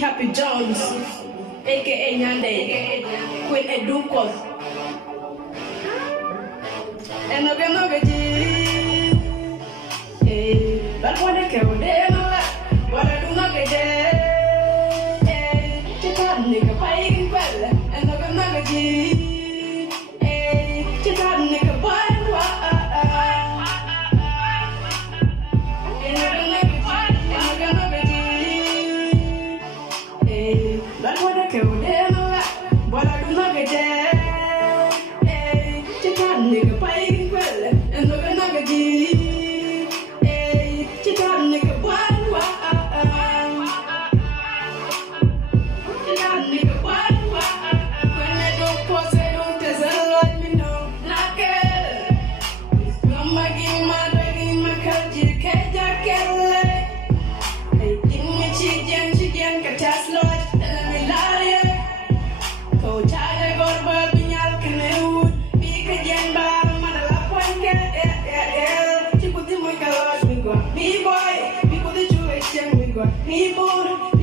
Happy Jones, aka Nyande, Queen Eduko. And no get that's what I care. But I do not get it. Nigga, paying well, and no get nigga, that's what I care. But I do not get it. Nigga, paying well, and no get me boy, people that you exchange, we got me boy.